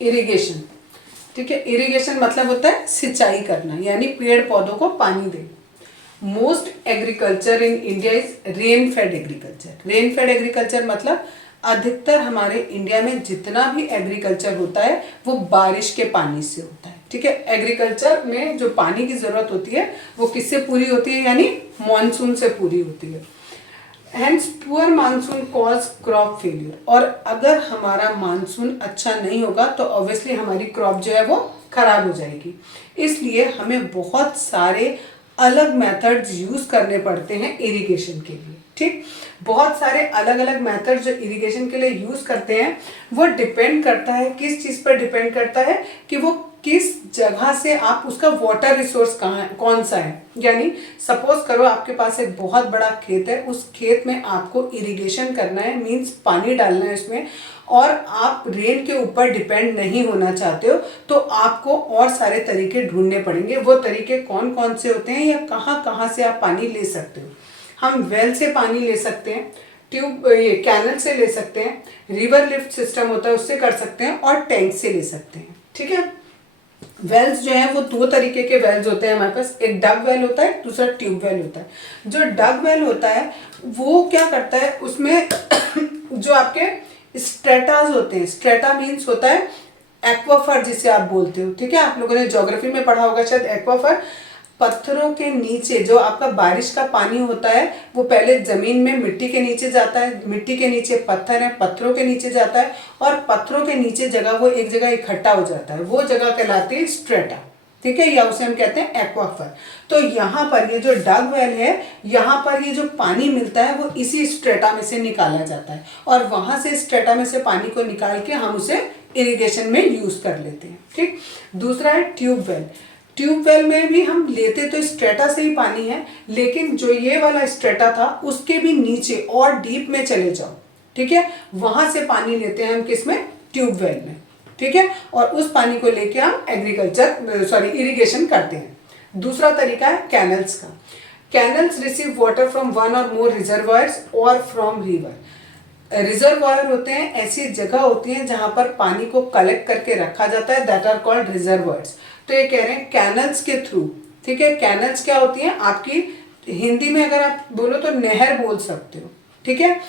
Irrigation. ठीक है, irrigation मतलब होता है सिंचाई करना, यानी पेड़ पौधों को पानी दे। Most agriculture in India is rain fed agriculture. Rain fed agriculture मतलब अधिकतर हमारे इंडिया में जितना भी एग्रीकल्चर होता है वो बारिश के पानी से होता है। ठीक है, एग्रीकल्चर में जो पानी की जरूरत होती है वो किससे पूरी होती है, यानी मॉनसून से पूरी होती है। Hence poor monsoon cause crop failure. और अगर हमारा मानसून अच्छा नहीं होगा तो ऑब्वियसली हमारी क्रॉप जो है वो खराब हो जाएगी। इसलिए हमें बहुत सारे अलग मेथड्स यूज करने पड़ते हैं इरिगेशन के लिए। ठीक, बहुत सारे अलग अलग मेथड जो इरिगेशन के लिए यूज करते हैं वो डिपेंड करता है, किस चीज पर डिपेंड करता है कि वो किस जगह से आप उसका वाटर रिसोर्स कहाँ है, कौन सा है। यानी सपोज करो आपके पास एक बहुत बड़ा खेत है, उस खेत में आपको इरिगेशन करना है, मींस पानी डालना है उसमें, और आप रेन के ऊपर डिपेंड नहीं होना चाहते हो तो आपको और सारे तरीके ढूंढने पड़ेंगे। वो तरीके कौन कौन से होते हैं या कहाँ कहाँ से आप पानी ले सकते हो। हम वेल से पानी ले सकते हैं, ये कैनल से ले सकते हैं, रिवर लिफ्ट सिस्टम होता है उससे कर सकते हैं, और टैंक से ले सकते हैं। ठीक है, वेल्स जो है वो दो तरीके के वेल्स होते हैं हमारे पास, एक डग वेल होता है, दूसरा ट्यूब वेल होता है। जो डग वेल होता है वो क्या करता है, उसमें जो आपके स्ट्रेटाज होते हैं, स्ट्रेटा मीन्स होता है एक्वाफर जिसे आप बोलते हो। ठीक है, आप लोगों ने ज्योग्राफी में पढ़ा होगा शायद एक्वाफर। पत्थरों के नीचे जो आपका बारिश का पानी होता है वो पहले जमीन में मिट्टी के नीचे जाता है, मिट्टी के नीचे पत्थर है, पत्थरों के नीचे जाता है, और पत्थरों के नीचे जगह वो एक जगह इकट्ठा हो जाता है, वो जगह कहलाती है स्ट्रेटा। ठीक है, या उसे हम कहते हैं एक्वाफर। तो यहाँ पर ये जो डग वेल है, यहाँ पर ये जो पानी मिलता है वो इसी स्ट्रेटा में से निकाला जाता है, और वहां से स्ट्रेटा में से पानी को निकाल के हम उसे इरिगेशन में यूज कर लेते हैं। ठीक, दूसरा है ट्यूब वेल। ट्यूब वेल में भी हम लेते तो स्ट्रेटा से ही पानी है, लेकिन जो ये वाला स्ट्रेटा था उसके भी नीचे और डीप में चले जाओ, ठीक है, वहां से पानी लेते हैं हम किसमें, ट्यूब वेल में। ठीक है, और उस पानी को लेके हम इरिगेशन करते हैं। दूसरा तरीका है कैनल्स का। Canals receive water from one और मोर रिजर्वायर्स और फ्रॉम रिवर। रिजर्वायर होते हैं, ऐसी जगह होती है जहां पर पानी को कलेक्ट करके रखा जाता है, दैट आर कॉल्ड रिजर्वायर्स। तो ये कह रहे हैं कैनल्स के थ्रू। ठीक है, कैनल्स क्या होती हैं, आपकी हिंदी में अगर आप बोलो तो नहर बोल सकते हो। ठीक है,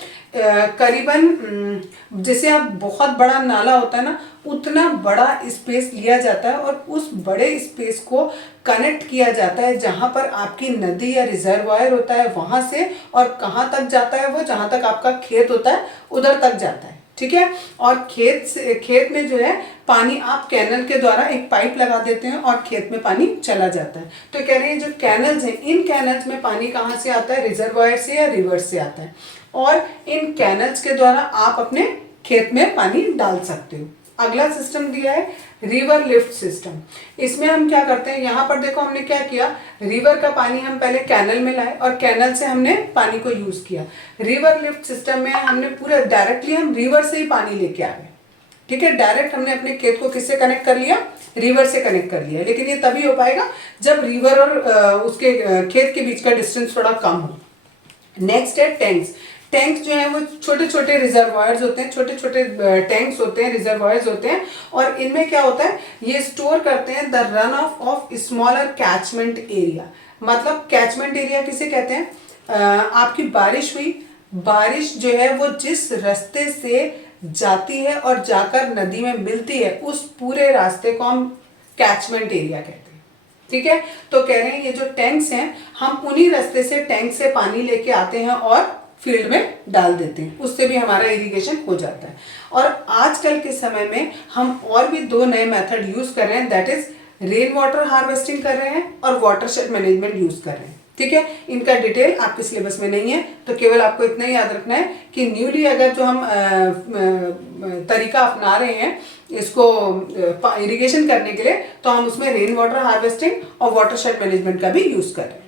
करीबन जैसे आप बहुत बड़ा नाला होता है ना, उतना बड़ा स्पेस लिया जाता है और उस बड़े स्पेस को कनेक्ट किया जाता है जहां पर आपकी नदी या रिजर्वायर होता है वहां से, और कहां तक जाता है वो, जहां तक आपका खेत होता है उधर तक जाता है। ठीक है, और खेत में जो है पानी आप कैनल के द्वारा एक पाइप लगा देते हैं और खेत में पानी चला जाता है। तो कह रहे हैं जो कैनल्स हैं, इन कैनल्स में पानी कहाँ से आता है, रिजर्वायर से या रिवर से आता है, और इन कैनल्स के द्वारा आप अपने खेत में पानी डाल सकते हो। अगला सिस्टम दिया है रिवर लिफ्ट सिस्टम। इसमें हम क्या करते हैं, यहाँ पर देखो हमने क्या किया, रिवर का पानी हम पहले कैनल में लाए और कैनल से हमने पानी को यूज किया। रिवर लिफ्ट सिस्टम में हमने पूरा डायरेक्टली हम रिवर से ही पानी लेके आ गए। ठीक है, डायरेक्ट हमने अपने खेत को किससे कनेक्ट कर लिया, रिवर से कनेक्ट कर लिया। लेकिन ये तभी हो पाएगा जब रिवर और उसके खेत के बीच का डिस्टेंस थोड़ा कम हो। नेक्स्ट है टैंक्स। टैंक्स जो है वो छोटे छोटे रिजर्वायर्स होते हैं, छोटे छोटे टैंक्स होते हैं, रिजर्वायर्स होते हैं, और इनमें क्या होता है, ये स्टोर करते हैं the run of smaller catchment area. मतलब कैचमेंट एरिया किसे कहते हैं, आपकी बारिश हुई, बारिश जो है वो जिस रास्ते से जाती है और जाकर नदी में मिलती है उस पूरे रास्ते को हम कैचमेंट एरिया कहते हैं। ठीक है, तो कह रहे हैं ये जो टैंक्स हैं हम उन्हीं रास्ते से टैंक से पानी लेके आते हैं और फील्ड में डाल देते हैं, उससे भी हमारा इरिगेशन हो जाता है। और आजकल के समय में हम और भी दो नए मेथड यूज कर रहे हैं, that is rain water harvesting कर रहे हैं और वाटरशेड मैनेजमेंट यूज कर रहे हैं। ठीक है, इनका डिटेल आपके सिलेबस में नहीं है, तो केवल आपको इतना ही याद रखना है कि न्यूली अगर जो हम तरीका अपना रहे हैं इसको इरिगेशन करने के लिए, तो हम उसमें रेन वाटर हार्वेस्टिंग और वाटरशेड मैनेजमेंट का भी यूज कर रहे हैं।